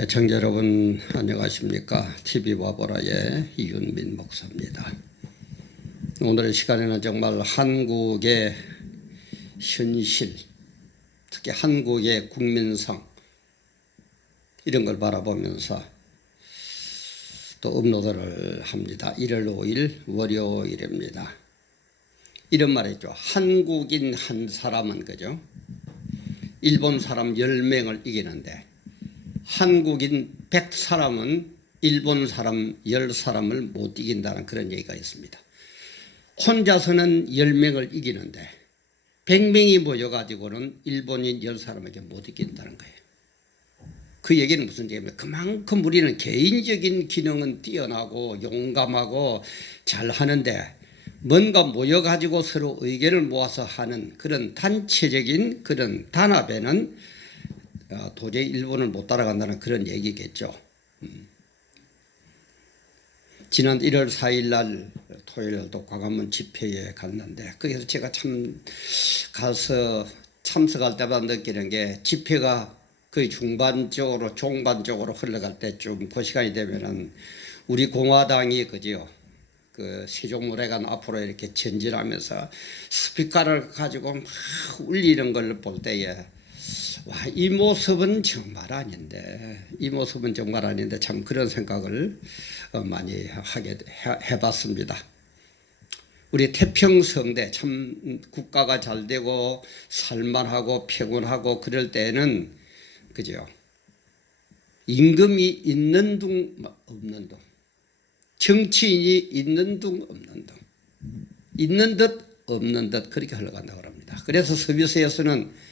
애청자 여러분 안녕하십니까? TV와보라의 이윤민 목사입니다. 오늘의 시간에는 정말 한국의 현실, 특히 한국의 국민상 이런 걸 바라보면서 또 업로드를 합니다. 1월 5일 월요일입니다. 이런 말이죠. 한국인 한 사람은 그죠? 일본 사람 10명을 이기는데 한국인 100사람은 일본 사람 10사람을 못 이긴다는 그런 얘기가 있습니다. 혼자서는 10명을 이기는데 100명이 모여가지고는 일본인 10사람에게 못 이긴다는 거예요. 그 얘기는 무슨 얘기입니까? 그만큼 우리는 개인적인 기능은 뛰어나고 용감하고 잘하는데 뭔가 모여가지고 서로 의견을 모아서 하는 그런 단체적인 그런 단합에는 도저히 일본을 못 따라간다는 그런 얘기겠죠. 지난 1월 4일 날 토요일도 광화문 집회에 갔는데 거기서 제가 참 가서 참석할 때마다 느끼는 게 집회가 거의 종반적으로 흘러갈 때쯤 그 시간이 되면은 우리 공화당이 그지요. 그 세종문화관 앞으로 이렇게 전진하면서 스피커를 가지고 막 울리는 걸 볼 때에 와, 이 모습은 정말 아닌데 참 그런 생각을 많이 해봤습니다. 우리 태평성대 참 국가가 잘 되고 살만하고 평온하고 그럴 때는 그죠? 임금이 있는 둥 없는 둥, 정치인이 있는 둥 없는 둥, 있는 듯 없는 듯 그렇게 흘러간다고 합니다. 그래서 서비스에서는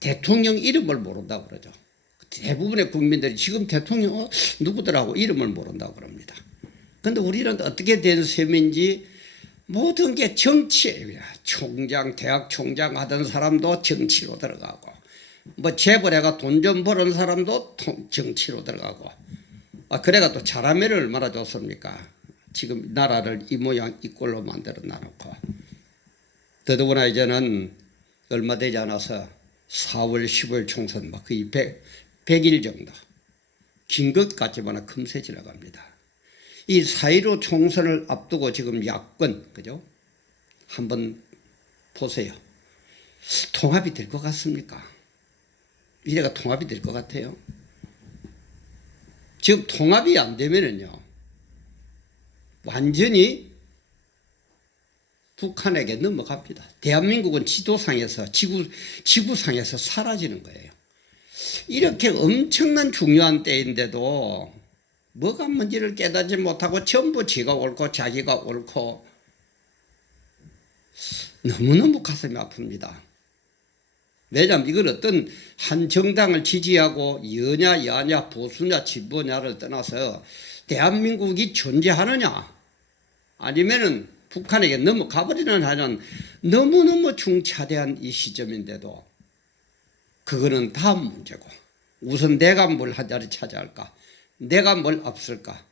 대통령 이름을 모른다고 그러죠. 대부분의 국민들이 지금 대통령 누구더라고 이름을 모른다고 그럽니다. 그런데 우리는 어떻게 된 셈인지 모든 게 정치예요. 총장, 대학 총장 하던 사람도 정치로 들어가고 뭐 재벌에가 돈 좀 버는 사람도 정치로 들어가고 그래가 또 잘하면 얼마나 좋습니까? 지금 나라를 이 모양 이 꼴로 만들어 놔놓고 더더구나 이제는 얼마 되지 않아서 4월 15일 총선 막 거의 100일 정도 긴 것 같지만 금세 지나갑니다. 이 4.15 총선을 앞두고 지금 야권 그죠? 한번 보세요. 통합이 될 것 같습니까? 이래가 통합이 될 것 같아요. 지금 통합이 안 되면은요 완전히 북한에게 넘어갑니다. 대한민국은 지도상에서 지구상에서 사라지는 거예요. 이렇게 엄청난 중요한 때인데도 뭐가 뭔지를 깨닫지 못하고 전부 지가 옳고 자기가 옳고 너무너무 가슴이 아픕니다. 왜냐하면 이건 어떤 한 정당을 지지하고 여냐 야냐 보수냐 진보냐를 떠나서 대한민국이 존재하느냐 아니면은 북한에게 넘어가버리는 하는 너무너무 중차대한 이 시점인데도 그거는 다음 문제고 우선 내가 뭘 한 자리 차지할까 내가 뭘 앞설까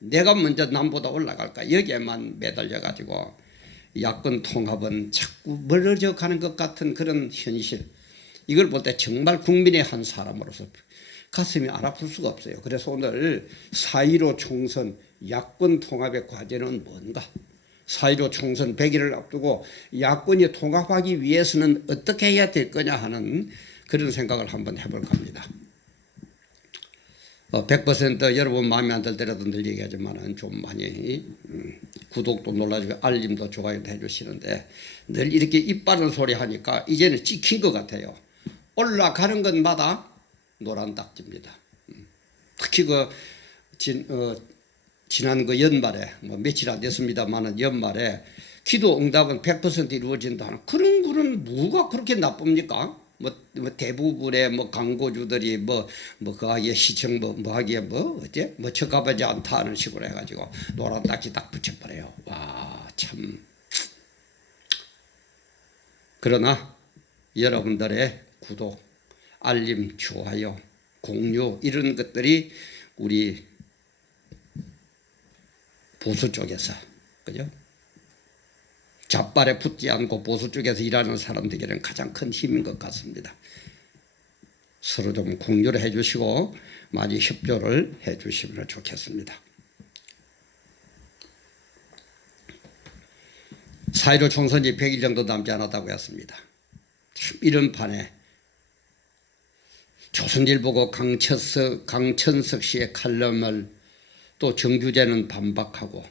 내가 먼저 남보다 올라갈까 여기에만 매달려 가지고 야권 통합은 자꾸 멀어져 가는 것 같은 그런 현실 이걸 볼 때 정말 국민의 한 사람으로서 가슴이 안 아플 수가 없어요. 그래서 오늘 4.15 총선 야권 통합의 과제는 뭔가 4.15 총선 100일을 앞두고 야권이 통합하기 위해서는 어떻게 해야 될 거냐 하는 그런 생각을 한번 해볼까 합니다. 100% 여러분 마음에 안 들 때라도 늘 얘기하지만 좀 많이 구독도 눌러주고 알림도 좋아요도 해주시는데 늘 이렇게 입 바른 소리 하니까 이제는 찍힌 것 같아요. 올라가는 것마다 노란 딱지입니다. 특히 지난 연말에 며칠 안 됐습니다만 연말에 기도 응답은 100% 이루어진다는 그런 뭐가 그렇게 나쁩니까? 뭐 대부분의 광고주들이 그하기에 시청 하기에 어째 적합하지 않다 하는 식으로 해가지고 노란 딱지 딱 붙여버려요. 와 참. 그러나 여러분들의 구독, 알림, 좋아요, 공유 이런 것들이 우리 보수 쪽에서 그죠? 잡발에 붙지 않고 보수 쪽에서 일하는 사람들에게는 가장 큰 힘인 것 같습니다. 서로 좀 공유를 해주시고 많이 협조를 해 주시면 좋겠습니다. 4.15 총선이 100일 정도 남지 않았다고 했습니다. 참 이런 판에 조선일보고 강천석 씨의 칼럼을 또 정규제는 반박하고,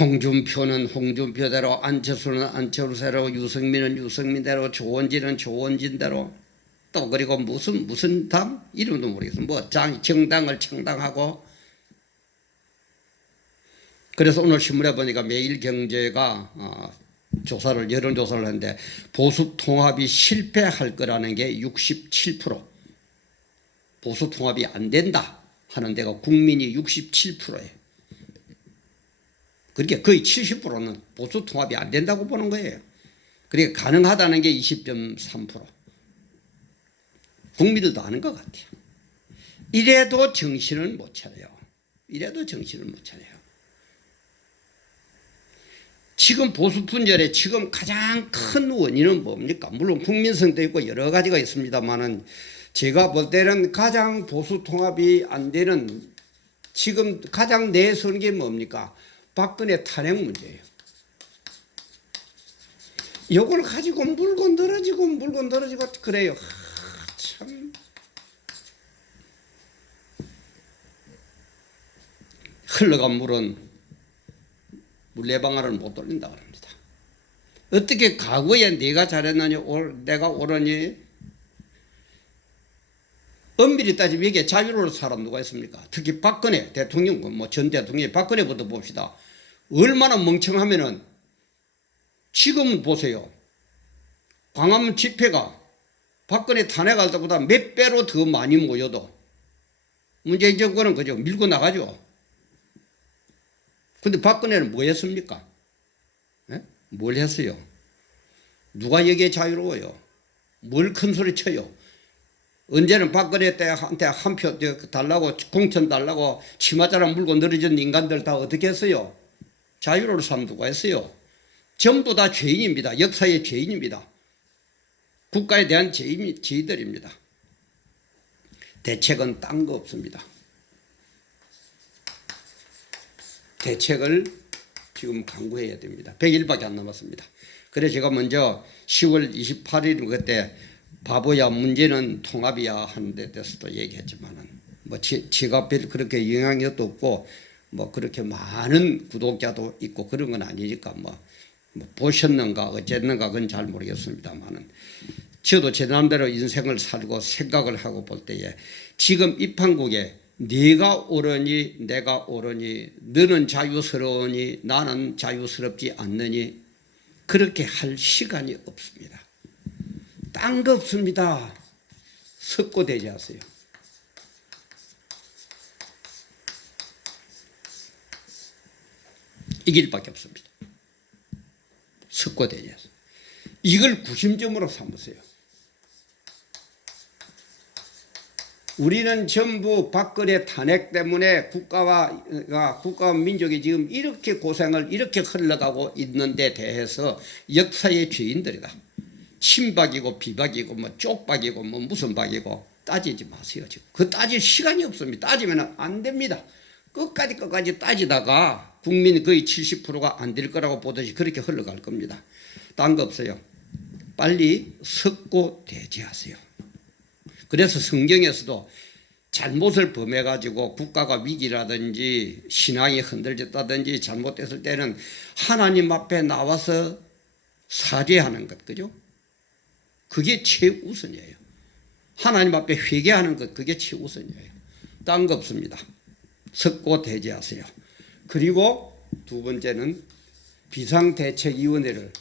홍준표는 홍준표대로, 안철수는 안철수대로, 유승민은 유승민대로, 조원진은 조원진대로, 또 그리고 무슨 당 이름도 모르겠어. 뭐 정당을 창당하고. 그래서 오늘 신문에 보니까 매일경제가 여론조사를 했는데 보수통합이 실패할 거라는 게 67%, 보수통합이 안 된다 하는 데가 국민이 67%예요. 그러니까 거의 70%는 보수통합이 안 된다고 보는 거예요. 그러니까 가능하다는 게 20.3%. 국민들도 아는 것 같아요. 이래도 정신을 못 차려요. 이래도 정신을 못 차려요. 지금 보수 분열의 지금 가장 큰 원인은 뭡니까? 물론 국민성도 있고 여러 가지가 있습니다만은 제가 볼 때는 가장 보수 통합이 안 되는 지금 가장 내세우는 게 뭡니까? 박근혜 탄핵 문제예요. 이걸 가지고 물고 늘어지고 그래요. 참 흘러간 물은 물레방아를 못 돌린다고 합니다. 어떻게 과거에 내가 잘했느니 내가 옳으니, 엄밀히 따지면 이게 자유로운 사람 누가 있습니까? 특히 박근혜 대통령, 전 대통령이 박근혜부터 봅시다. 얼마나 멍청하면은 지금 보세요. 광화문 집회가 박근혜 탄핵할 때보다 몇 배로 더 많이 모여도 문재인 정권은 그저 밀고 나가죠. 근데 박근혜는 뭐 했습니까? 예? 뭘 했어요? 누가 여기에 자유로워요? 뭘 큰 소리 쳐요? 언제는 박근혜 때한테 한 표 달라고, 공천 달라고 치마자랑 물고 늘어진 인간들 다 어떻게 했어요? 자유로운 사람 누가 했어요? 전부 다 죄인입니다. 역사의 죄인입니다. 국가에 대한 죄인들입니다. 대책은 딴 거 없습니다. 대책을 지금 강구해야 됩니다. 100일밖에 안 남았습니다. 그래서 제가 먼저 10월 28일 그때 바보야 문제는 통합이야 하는 데 대해서도 얘기했지만은 뭐 제가 별 그렇게 영향력도 없고 뭐 그렇게 많은 구독자도 있고 그런 건 아니니까 뭐 보셨는가 어쨌는가 그건 잘 모르겠습니다만은 저도 제 나름대로 인생을 살고 생각을 하고 볼 때에 지금 이 판국에 네가 옳으니 내가 옳으니 너는 자유스러우니 나는 자유스럽지 않느니 그렇게 할 시간이 없습니다. 딴 거 없습니다. 석고대죄하세요. 이 길밖에 없습니다. 석고대죄하세요. 이걸 구심점으로 삼으세요. 우리는 전부 박근혜 탄핵 때문에 국가와 민족이 지금 이렇게 고생을 이렇게 흘러가고 있는데 대해서 역사의 죄인들이다. 친박이고 비박이고 뭐 쪽박이고 뭐 무슨 박이고 따지지 마세요. 지금 그 따질 시간이 없습니다. 따지면 안 됩니다. 끝까지 따지다가 국민 거의 70%가 안 될 거라고 보듯이 그렇게 흘러갈 겁니다. 딴 거 없어요. 빨리 석고대죄하세요. 그래서 성경에서도 잘못을 범해가지고 국가가 위기라든지 신앙이 흔들렸다든지 잘못됐을 때는 하나님 앞에 나와서 사죄하는 것, 그죠? 그게 최우선이에요. 하나님 앞에 회개하는 것, 그게 최우선이에요. 딴 거 없습니다. 석고대죄하세요. 그리고 두 번째는 비상대책위원회를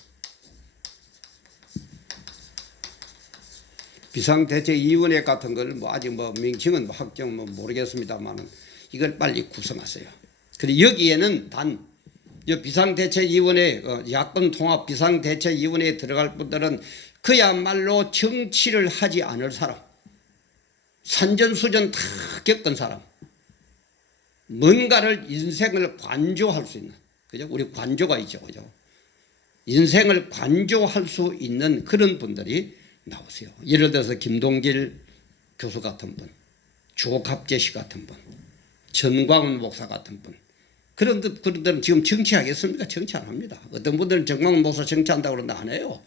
비상대책위원회 같은 걸 뭐 아직 뭐 명칭은 확정 모르겠습니다만은 이걸 빨리 구성하세요. 그리고 여기에는 단 비상대책위원회 야권 통합 비상대책위원회에 들어갈 분들은 그야말로 정치를 하지 않을 사람, 산전수전 다 겪은 사람, 뭔가를 인생을 관조할 수 있는, 그죠? 우리 관조가 있죠, 그죠? 인생을 관조할 수 있는 그런 분들이 나오세요. 예를 들어서 김동길 교수 같은 분, 조갑재 씨 같은 분, 전광훈 목사 같은 분. 그런들은 지금 정치하겠습니까? 정치 안 합니다. 어떤 분들은 전광훈 목사 정치한다고 그러는데 안 해요.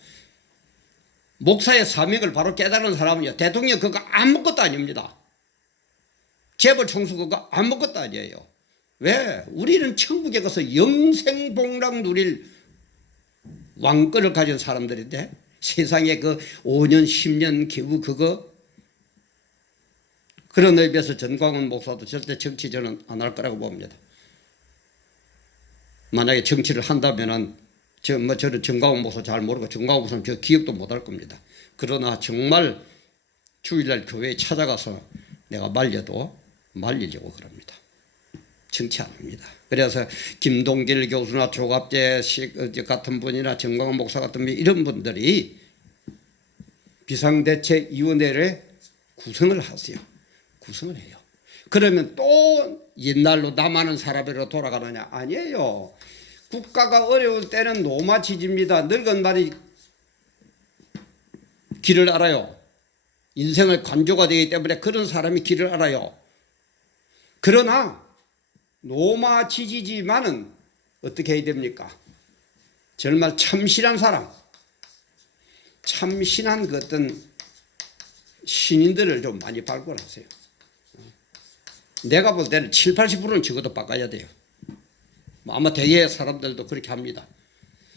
목사의 사명을 바로 깨달은 사람은요, 대통령 그거 아무것도 아닙니다. 재벌 총수 그거 아무것도 아니에요. 왜? 우리는 천국에 가서 영생복락 누릴 왕권을 가진 사람들인데 세상에 그 5년 10년 기후 그런 의미에서 전광훈 목사도 절대 정치 저는 안 할 거라고 봅니다. 만약에 정치를 한다면은 저는 전광훈 목사 잘 모르고 전광훈 목사는 저 기억도 못 할 겁니다. 그러나 정말 주일날 교회에 찾아가서 내가 말리려고 그럽니다. 정치 안 합니다. 그래서 김동길 교수나 조갑재 씨 같은 분이나 전광훈 목사 같은 분 이런 분들이 비상대책위원회를 구성을 하세요. 구성을 해요. 그러면 또 옛날로 남하는 사람으로 돌아가느냐? 아니에요. 국가가 어려울 때는 노마치집니다. 늙은 말이 길을 알아요. 인생의 관조가 되기 때문에 그런 사람이 길을 알아요. 그러나 노마치지지만은 어떻게 해야 됩니까? 정말 참신한 사람, 참신한 그 어떤 신인들을 좀 많이 발굴하세요. 내가 볼 때는 7, 80%는 적어도 바꿔야 돼요. 아마 대개 사람들도 그렇게 합니다.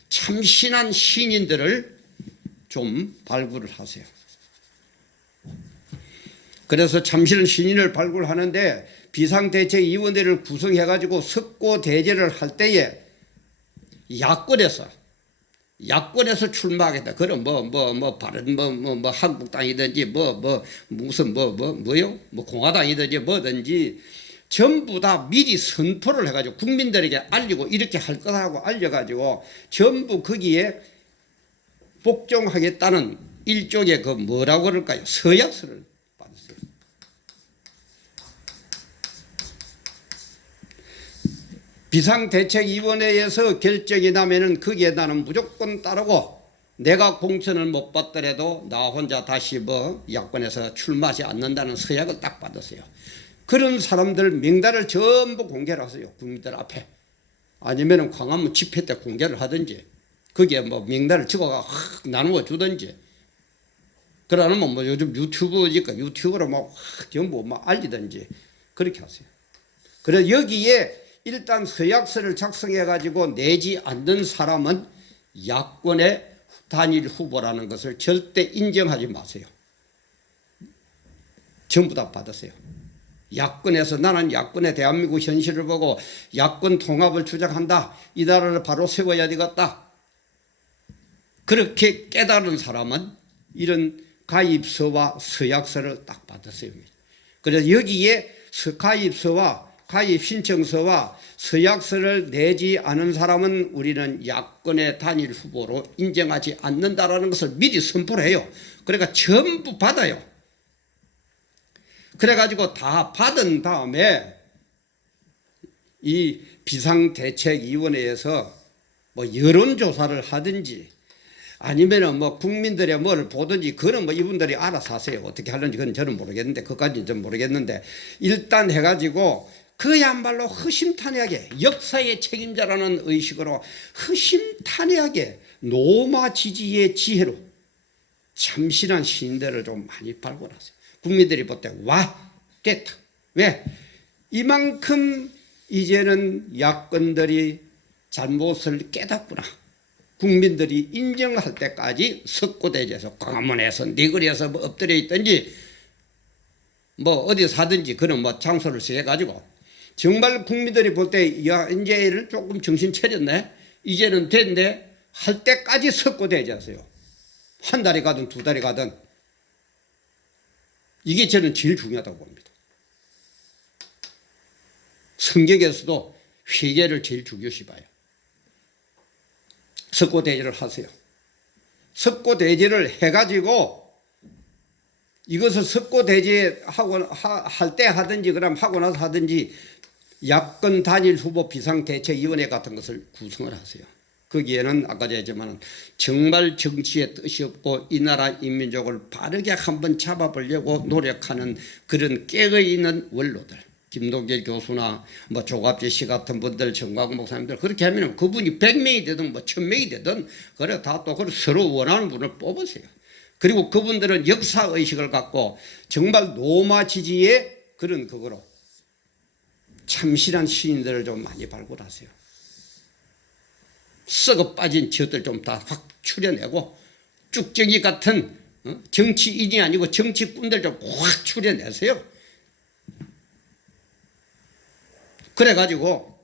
참신한 신인들을 좀 발굴을 하세요. 그래서 참신한 신인을 발굴하는데 비상대책위원회를 구성해가지고 석고대죄를 할 때에 야권에서 출마하겠다. 그럼 바른 한국당이든지 뭐요? 공화당이든지 뭐든지 전부 다 미리 선포를 해가지고 국민들에게 알리고 이렇게 할 거라고 알려가지고 전부 거기에 복종하겠다는 일종의 그 뭐라고 그럴까요? 서약서를 받았어요. 비상대책위원회에서 결정이 나면은 거기에 나는 무조건 따르고 내가 공천을 못 받더라도 나 혼자 다시 야권에서 출마하지 않는다는 서약을 딱 받았어요. 그런 사람들 명단을 전부 공개를 하세요. 국민들 앞에. 아니면은 광화문 집회 때 공개를 하든지 거기에 명단을 찍어가 확 나누어 주든지. 그러면 요즘 유튜브니까 유튜브로 전부 알리든지 그렇게 하세요. 그래서 여기에 일단 서약서를 작성해 가지고 내지 않는 사람은 야권의 단일 후보라는 것을 절대 인정하지 마세요. 전부 다 받으세요. 야권에서 나는 야권의 대한민국 현실을 보고 야권 통합을 주장한다. 이 나라를 바로 세워야 되겠다. 그렇게 깨달은 사람은 이런 가입서와 서약서를 딱 받으세요. 그래서 여기에 가입서와 가입 신청서와 서약서를 내지 않은 사람은 우리는 야권의 단일 후보로 인정하지 않는다라는 것을 미리 선포를 해요. 그러니까 전부 받아요. 그래가지고 다 받은 다음에 이 비상대책위원회에서 여론조사를 하든지 아니면은 국민들의 뭐를 보든지 그건 이분들이 알아서 하세요. 어떻게 하는지 그건 저는 모르겠는데 그까지는 좀 모르겠는데 일단 해가지고 그야말로 허심탄회하게 역사의 책임자라는 의식으로 허심탄회하게 노마 지지의 지혜로 참신한 신인들을 좀 많이 발굴하세요. 국민들이 볼 때 와 됐다. 왜? 이만큼 이제는 야권들이 잘못을 깨닫구나. 국민들이 인정할 때까지 석고대죄에서 광화문에서 네거리에서 엎드려 있든지 어디서 하든지 그런 장소를 정해가지고 정말 국민들이 볼 때 야 이제는 조금 정신 차렸네. 이제는 됐네. 할 때까지 석고대죄하세요. 한 달이 가든 두 달이 가든 이게 저는 제일 중요하다고 봅니다. 성경에서도 회개를 제일 중요시 봐요. 석고대죄를 하세요. 석고대죄를 해가지고 이것을 석고대죄하고 할 때 하든지 그럼 하고 나서 하든지 야권 단일 후보 비상대책위원회 같은 것을 구성을 하세요. 거기에는 아까 얘기했지만 정말 정치에 뜻이 없고 이 나라 인민족을 바르게 한번 잡아보려고 노력하는 그런 깨어 있는 원로들, 김동길 교수나 뭐 조갑재 씨 같은 분들, 정광훈 목사님들, 그렇게 하면 그분이 100명이 되든 뭐 1000명이 되든 그래 다 또 서로 원하는 분을 뽑으세요. 그리고 그분들은 역사의식을 갖고 정말 로마 지지의 그런 그거로 참신한 시인들을 좀 많이 발굴하세요. 썩어 빠진 지어들 좀 다 확 추려내고 쭉정이 같은 정치인이 아니고 정치꾼들 좀 확 추려내세요. 그래가지고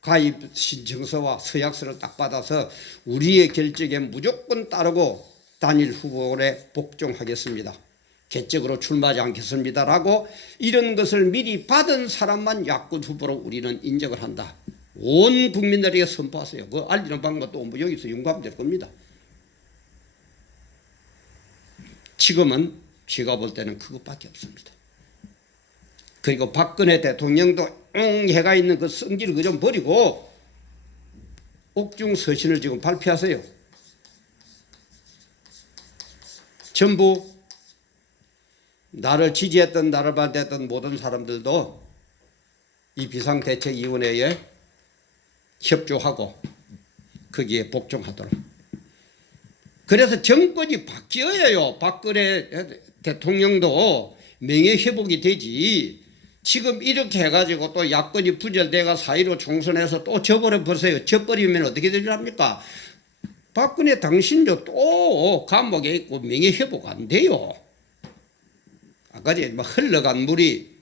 가입 신청서와 서약서를 딱 받아서 우리의 결정에 무조건 따르고 단일 후보에 복종하겠습니다. 개적으로 출마하지 않겠습니다라고 이런 것을 미리 받은 사람만 야권 후보로 우리는 인정을 한다. 온 국민들에게 선포하세요. 그 알리는 방법도 뭐 여기서 용감될 겁니다. 지금은 제가 볼 때는 그것밖에 없습니다. 그리고 박근혜 대통령도 해가 있는 그 성질을 그 좀 버리고 옥중 서신을 지금 발표하세요. 전부 나를 지지했던 나를 반대했던 모든 사람들도 이 비상대책위원회에 협조하고 거기에 복종하도록. 그래서 정권이 바뀌어야 박근혜 대통령도 명예회복이 되지. 지금 이렇게 해가지고 또 야권이 분열돼가 4.15 총선에서 또 져버려 보세요. 져버리면 어떻게 되랍니까? 박근혜 당신도 또 감옥에 있고 명예회복 안 돼요. 아까 전에 흘러간 물이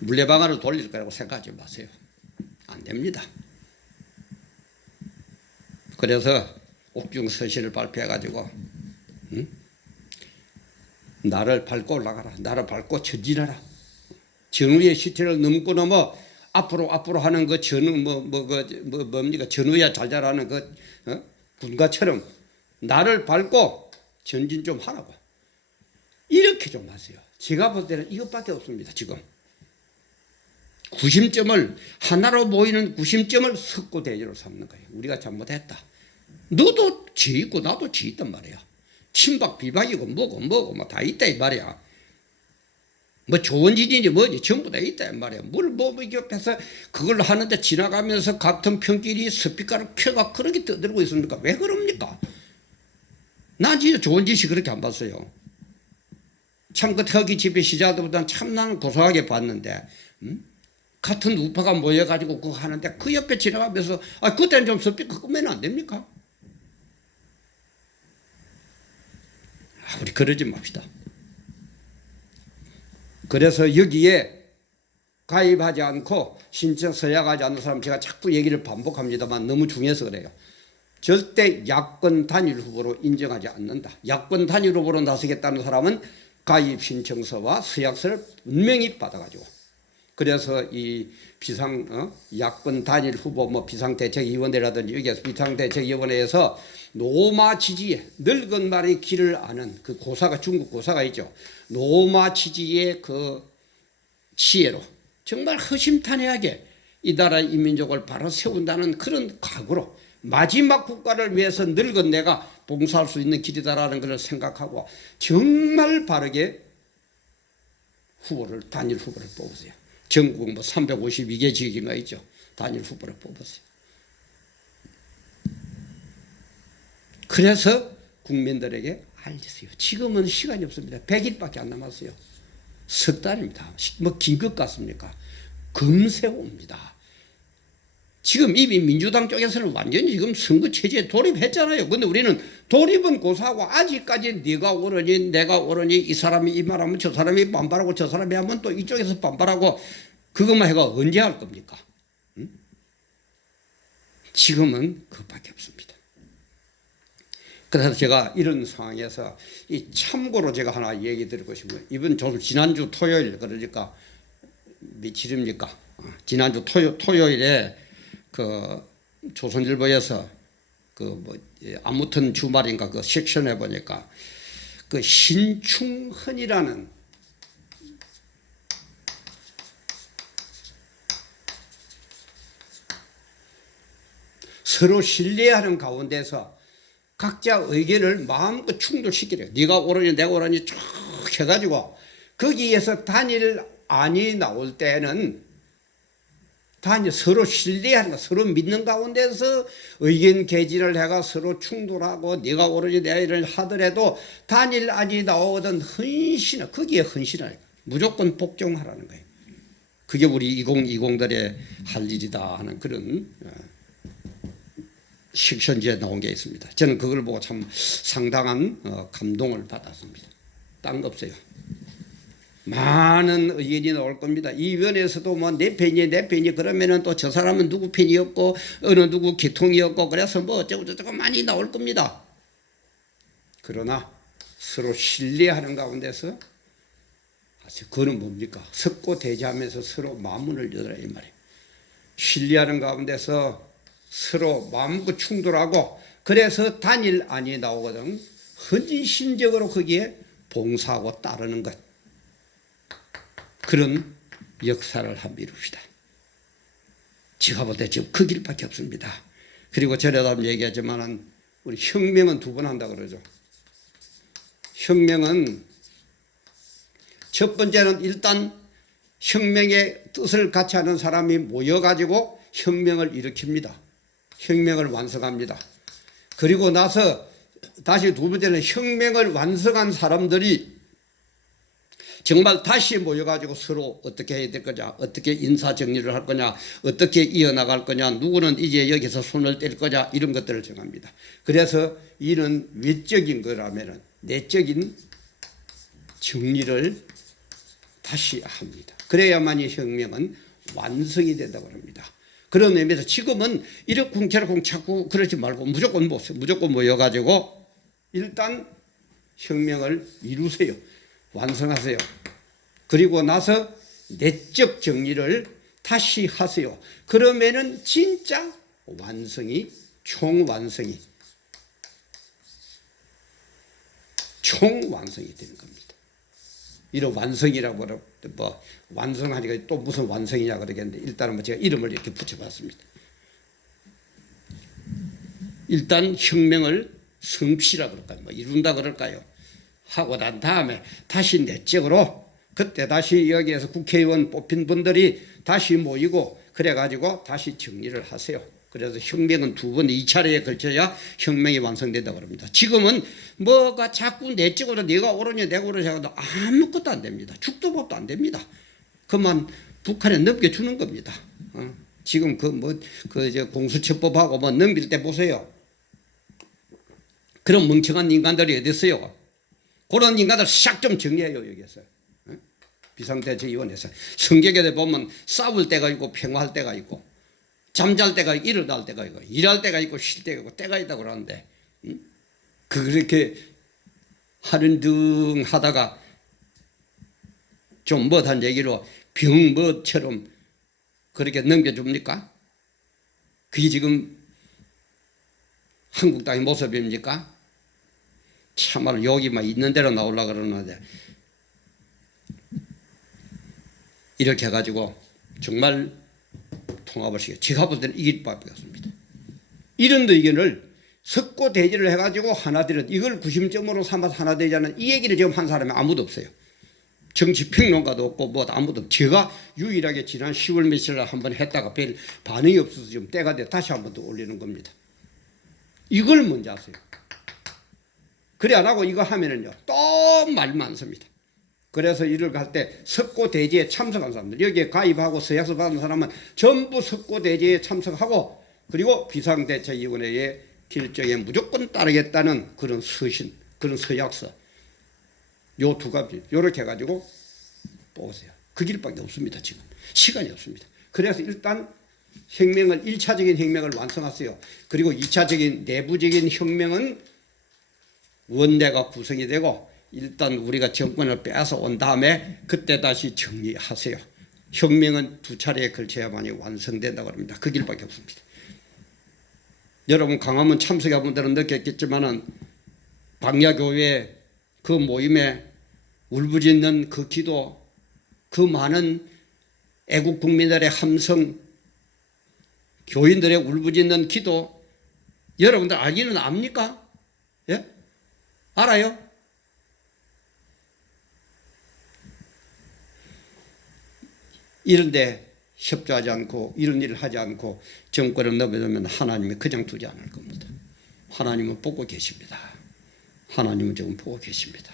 물레방아를 돌릴 거라고 생각하지 마세요. 안 됩니다. 그래서 옥중서신을 발표해가지고 나를 밟고 올라가라. 나를 밟고 전진하라. 전우의 시대를 넘고 앞으로 하는 그 전우 뭡니까 전우야 잘 자라는 그 군가처럼 나를 밟고 전진 좀 하라고. 이렇게 좀 하세요. 제가 볼 때는 이것밖에 없습니다. 지금 구심점을 하나로 모이는 구심점을 석고대죄로 삼는 거예요. 우리가 잘못했다. 너도 죄 있고 나도 죄 있단 말이야. 친박 비박이고 뭐고 뭐 다 있다 이 말이야. 뭐 좋은 일인지 뭐지 전부 다 있다 이 말이야. 뭐 옆에서 그걸 하는데 지나가면서 같은 편끼리 스피커를 켜가 그렇게 떠들고 있습니까? 왜 그럽니까? 난 진짜 좋은 짓이 그렇게 안 봤어요. 참 그 터기 집회 시작보다는 참 나는 고소하게 봤는데 같은 우파가 모여가지고 그거 하는데 그 옆에 지나가면서 그때는 좀 스피커 끄면 안 됩니까? 우리 그러지 맙시다. 그래서 여기에 가입하지 않고 신청 서약하지 않는 사람 제가 자꾸 얘기를 반복합니다만 너무 중요해서 그래요. 절대 야권 단일 후보로 인정하지 않는다. 야권 단일 후보로 나서겠다는 사람은 가입 신청서와 서약서를 분명히 받아가지고 그래서 이 야권 단일 후보 비상대책위원회라든지 여기에서 비상대책위원회에서 노마 지지에 늙은 말의 길을 아는 그 고사가 중국 고사가 있죠. 노마 지지의 그 지혜로 정말 허심탄회하게 이 나라 인민족을 바로 세운다는 그런 각오로 마지막 국가를 위해서 늙은 내가 봉사할 수 있는 길이다라는 것을 생각하고 정말 바르게 단일 후보를 뽑으세요. 전국 352개 지역인가 있죠. 단일 후보를 뽑으세요. 그래서 국민들에게 알려주세요. 지금은 시간이 없습니다. 100일밖에 안 남았어요. 석 달입니다. 뭐 긴 것 같습니까? 금세 옵니다. 지금 이미 민주당 쪽에서는 완전히 지금 선거 체제에 돌입했잖아요. 근데 우리는 돌입은 고사하고 아직까지 네가 옳으니 내가 옳으니 이 사람이 이 말하면 저 사람이 반발하고 저 사람이 하면 또 이쪽에서 반발하고 그것만 해가 언제 할 겁니까? 응? 지금은 그것밖에 없습니다. 그래서 제가 이런 상황에서 이 참고로 제가 하나 얘기 드리고 싶어요. 지난주 토요일 그러니까 며칠입니까? 지난주 토요일에 그 조선일보에서 아무튼 주말인가 그 섹션에 보니까 그 신충헌이라는 서로 신뢰하는 가운데서 각자 의견을 마음껏 충돌시키래요. 네가 옳으니 내가 옳으니 쭉 해가지고 거기에서 단일 안이 나올 때는 단일 서로 신뢰하는 거, 서로 믿는 가운데서 의견 개진을 해가 서로 충돌하고 네가 옳으니 내가 이러니 하더라도 단일 안이 나오거든 거기에 헌신하니까 무조건 복종하라는 거예요. 그게 우리 2020들의 할 일이다 하는 그런 식선지에 나온 게 있습니다. 저는 그걸 보고 참 상당한 감동을 받았습니다. 딴 거 없어요. 많은 의견이 나올 겁니다. 이 위원회에서도 뭐 내 편이 그러면은 또 저 사람은 누구 편이었고 어느 누구 계통이었고 그래서 뭐 어쩌고 저쩌고 많이 나올 겁니다. 그러나 서로 신뢰하는 가운데서 그거는 뭡니까? 섞고 대지하면서 서로 마음문을 열어라 이 말이에요. 신뢰하는 가운데서 서로 마음껏 충돌하고 그래서 단일 안이 나오거든. 헌신적으로 거기에 봉사하고 따르는 것. 그런 역사를 한번 이룹시다. 제가 볼 때 지금 그 길밖에 없습니다. 그리고 전에도 얘기하지만은 우리 혁명은 두 번 한다 그러죠. 혁명은 첫 번째는 일단 혁명의 뜻을 같이 하는 사람이 모여가지고 혁명을 일으킵니다. 혁명을 완성합니다. 그리고 나서 다시 두 번째는 혁명을 완성한 사람들이 정말 다시 모여가지고 서로 어떻게 해야 될 거냐, 어떻게 인사정리를 할 거냐, 어떻게 이어나갈 거냐, 누구는 이제 여기서 손을 뗄 거냐 이런 것들을 정합니다. 그래서 이는 외적인 거라면 내적인 정리를 다시 합니다. 그래야만이 혁명은 완성이 된다고 합니다. 그런 의미에서 지금은 이렇게 궁채라쿵 자꾸 그러지 말고 무조건 모여가지고 일단 혁명을 이루세요. 완성하세요. 그리고 나서 내적 정리를 다시 하세요. 그러면은 진짜 완성이 총완성이 되는 겁니다. 이런 완성이라고 뭐 완성하니까 또 무슨 완성이냐 그러겠는데 일단은 뭐 제가 이름을 이렇게 붙여봤습니다. 일단 혁명을 성취라 그럴까요? 뭐 이룬다 그럴까요? 하고 난 다음에 다시 내적으로 그때 다시 여기에서 국회의원 뽑힌 분들이 다시 모이고 그래가지고 다시 정리를 하세요. 그래서 혁명은 두 번, 2차례에 걸쳐야 혁명이 완성된다고 합니다. 지금은 뭐가 자꾸 내적으로 네가 옳으냐 내가 옳으냐 해도 아무것도 안 됩니다. 죽도 밥도 안 됩니다. 그만 북한에 넘겨주는 겁니다. 지금 공수처법하고 뭐 넘길 때 보세요. 그런 멍청한 인간들이 어디 있어요? 그런 인간들 싹 좀 정리해요 여기서. 비상대책위원회에서 성격에 보면 싸울 때가 있고 평화할 때가 있고 잠잘 때가 있고 일어날 때가 있고 일할 때가 있고 쉴 때가 있고 때가 있다고 그러는데 그렇게 하는 등 하다가 좀 못한 얘기로 병뭐처럼 그렇게 넘겨줍니까? 그게 지금 한국당의 모습입니까? 참말로 여기만 있는 대로 나오려고 그러는데 이렇게 해가지고 정말 통합을 시켜 제가 볼 때는 이길 밖에 없습니다. 이런 의견을 섞고 대지를 해가지고 하나 되는 이걸 구심점으로 삼아서 하나 되자는 이 얘기를 지금 한 사람이 아무도 없어요. 정치평론가도 없고 뭐 아무도 없고 제가 유일하게 지난 10월 며칠에 한번 했다가 별 반응이 없어서 지금 때가 돼 다시 한 번 더 올리는 겁니다. 이걸 먼저 하세요. 그래 안 하고 이거 하면은요 또 말 많습니다. 그래서 이를 갈 때 석고대지에 참석한 사람들 여기에 가입하고 서약서 받은 사람은 전부 석고대지에 참석하고 그리고 비상대책위원회의 결정에 무조건 따르겠다는 그런 서신 그런 서약서 요 두 가지 요렇게 해가지고 보세요. 그 길밖에 없습니다. 지금 시간이 없습니다. 그래서 일단 혁명을 1차적인 혁명을 완성하세요. 그리고 2차적인 내부적인 혁명은 원내가 구성이 되고 일단 우리가 정권을 빼앗아 온 다음에 그때 다시 정리하세요. 혁명은 두 차례에 걸쳐야만이 완성된다고 합니다. 그 길밖에 없습니다. 여러분 광화문 참석한 분들은 느꼈겠지만은 광야교회 그 모임에 울부짖는 그 기도 그 많은 애국 국민들의 함성 교인들의 울부짖는 기도 여러분들 알기는 압니까? 예? 알아요? 이런데 협조하지 않고 이런 일을 하지 않고 정권을 넘어오면 하나님이 그냥 두지 않을 겁니다. 하나님은 보고 계십니다. 하나님은 지금 보고 계십니다.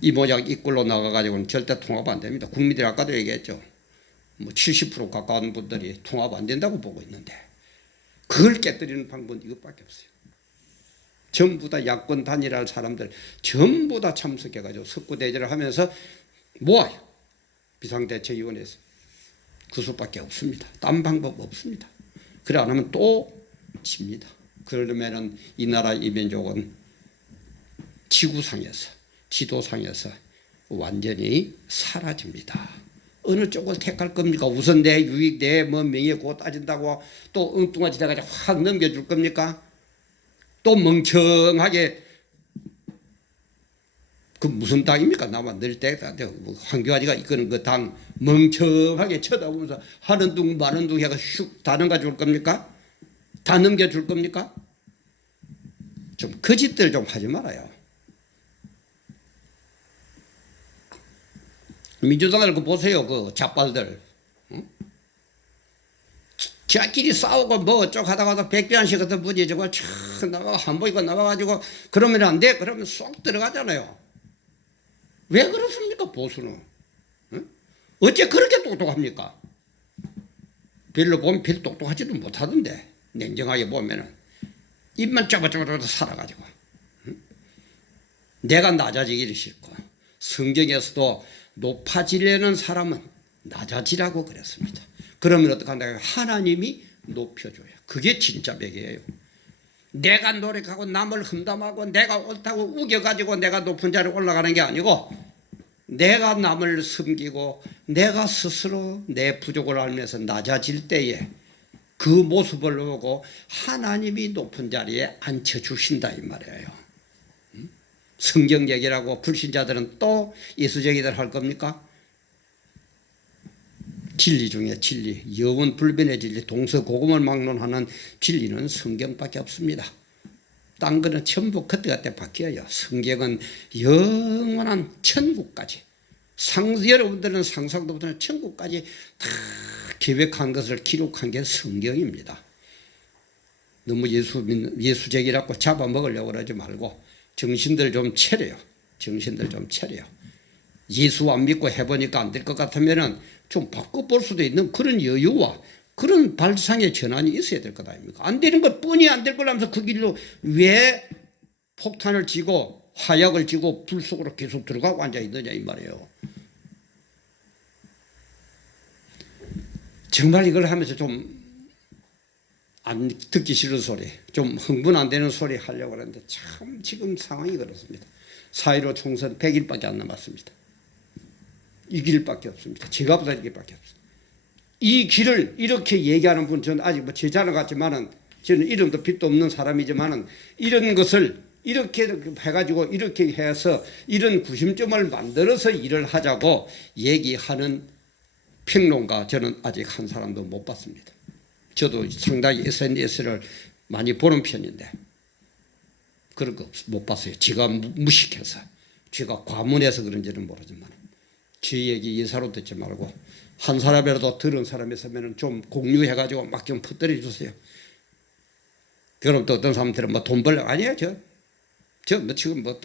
이 모양 이 꼴로 나가가지고는 절대 통합 안 됩니다. 국민들이 아까도 얘기했죠. 뭐 70% 가까운 분들이 통합 안 된다고 보고 있는데 그걸 깨뜨리는 방법은 이것밖에 없어요. 전부 다 야권 단일할 사람들 전부 다 참석해가지고 석구대제를 하면서 모아요. 비상대책위원회에서. 그 수밖에 없습니다. 딴 방법 없습니다. 그래 안 하면 또 집니다. 그러면은 이 나라 이 민족은 지구상에서 지도상에서 완전히 사라집니다. 어느 쪽을 택할 겁니까? 우선 내 유익 내 뭐 명예 고 따진다고 또 엉뚱하지다가 확 넘겨줄 겁니까? 또 멍청하게 그 무슨 당입니까? 나만 늘 때 황교안이가 이끄는 그 당 멍청하게 쳐다보면서 하는 둥 마는 둥 해가 슉 다 넘겨줄 겁니까? 다 넘겨줄 겁니까? 좀 거짓들 좀 하지 말아요. 민주당을 그 보세요. 그 잡발들. 응? 자끼리 싸우고 뭐 어쩌고 하다가도 백변씩 같은 부지저고 촥 나가 한보이고 나가가지고 그러면 안 돼. 그러면 쏙 들어가잖아요. 왜 그렇습니까? 보수는. 응? 어째 그렇게 똑똑합니까? 별로 보면 별 똑똑하지도 못하던데. 냉정하게 보면은 입만 쪼글쪼글 살아가지고. 응? 내가 낮아지기를 싫고 성경에서도 높아지려는 사람은 낮아지라고 그랬습니다. 그러면 어떡한다고요? 하나님이 높여줘요. 그게 진짜 백이에요. 내가 노력하고 남을 험담하고 내가 옳다고 우겨가지고 내가 높은 자리에 올라가는 게 아니고 내가 남을 섬기고 내가 스스로 내 부족을 알면서 낮아질 때에 그 모습을 보고 하나님이 높은 자리에 앉혀주신다 이 말이에요. 성경 얘기라고 불신자들은 또 예수쟁이들 할 겁니까? 진리 중에 진리, 영원 불변의 진리, 동서고금을 막론하는 진리는 성경밖에 없습니다. 딴 거는 전부 그때그때 바뀌어요. 성경은 영원한 천국까지 여러분들은 상상도 못하는 천국까지 다 계획한 것을 기록한 게 성경입니다. 너무 예수쟁이라고 잡아먹으려고 그러지 말고 정신들 좀 차려요. 정신들 좀 차려요. 예수 안 믿고 해보니까 안 될 것 같으면은 좀 바꿔볼 수도 있는 그런 여유와 그런 발상의 전환이 있어야 될 것 아닙니까? 안 되는 것 뻔히 안 될 거라면서 그 길로 왜 폭탄을 쥐고 화약을 쥐고 불 속으로 계속 들어가고 앉아 있느냐 이 말이에요. 정말 이걸 하면서 좀 안 듣기 싫은 소리, 좀 흥분 안 되는 소리 하려고 하는데 참 지금 상황이 그렇습니다. 4.15 총선 100일밖에 안 남았습니다. 이 길밖에 없습니다. 제가 보다 이 길밖에 없습니다. 이 길을 이렇게 얘기하는 분 저는 아직 뭐 제자는 같지만은 저는 이름도 빛도 없는 사람이지만은 이런 것을 이렇게 해가지고 이렇게 해서 이런 구심점을 만들어서 일을 하자고 얘기하는 평론가 저는 아직 한 사람도 못 봤습니다. 저도 상당히 SNS를 많이 보는 편인데 그런 거 못 봤어요. 제가 무식해서 제가 과문해서 그런지는 모르지만 제 얘기 예사로 듣지 말고 한 사람이라도 들은 사람이 있으면 좀 공유해가지고 막 좀 퍼뜨려 주세요. 그럼 또 어떤 사람들은 뭐 돈 벌려 아니에요. 저 뭐 지금 뭐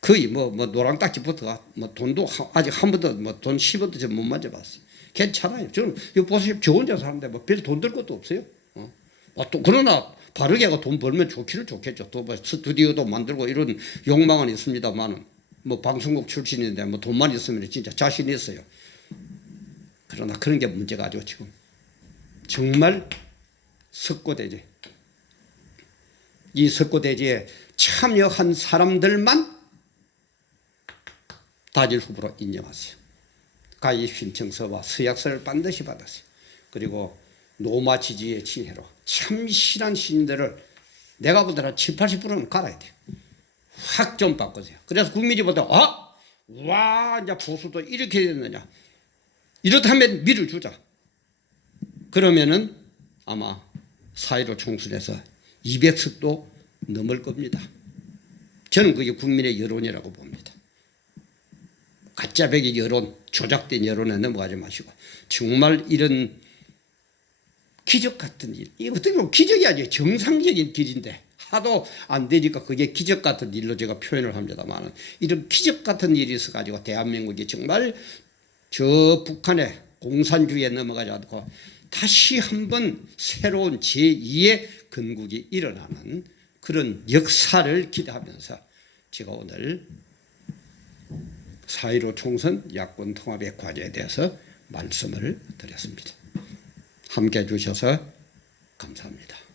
거의 뭐 노랑 딱지부터 뭐 돈도 아직 한 번도 뭐 돈 10원도 못 만져봤어요. 괜찮아요. 저는 이거 보세요. 저 혼자 사는데 뭐 별 돈 들 것도 없어요. 또 그러나 바르게 하고 돈 벌면 좋기는 좋겠죠. 또 뭐 스튜디오도 만들고 이런 욕망은 있습니다만은 뭐 방송국 출신인데 뭐 돈만 있으면 진짜 자신 있어요. 그러나 그런 게 문제가 아니고 지금 정말 석고대제 이 석고대제에 참여한 사람들만 다질 후보로 인정하세요. 가입 신청서와 서약서를 반드시 받았어요. 그리고 노마 지지의 징해로 참신한 시민들을 내가 보더라 70, 80%는 갈아야 돼요. 확 좀 바꾸세요. 그래서 국민이 보다 와 이제 보수도 이렇게 됐느냐. 이렇다면 밀어주자. 그러면은 아마 4.15 총선에서 200석도 넘을 겁니다. 저는 그게 국민의 여론이라고 봅니다. 가짜배기 여론, 조작된 여론에 넘어가지 마시고 정말 이런 기적 같은 일, 이게 어떻게 보면 기적이 아니에요. 정상적인 길인데 하도 안 되니까 그게 기적 같은 일로 제가 표현을 합니다만, 이런 기적 같은 일이 있어가지고 대한민국이 정말 저 북한의 공산주의에 넘어가지 않고 다시 한번 새로운 제2의 건국이 일어나는 그런 역사를 기대하면서 제가 오늘 4.15 총선 야권 통합의 과제에 대해서 말씀을 드렸습니다. 함께해 주셔서 감사합니다.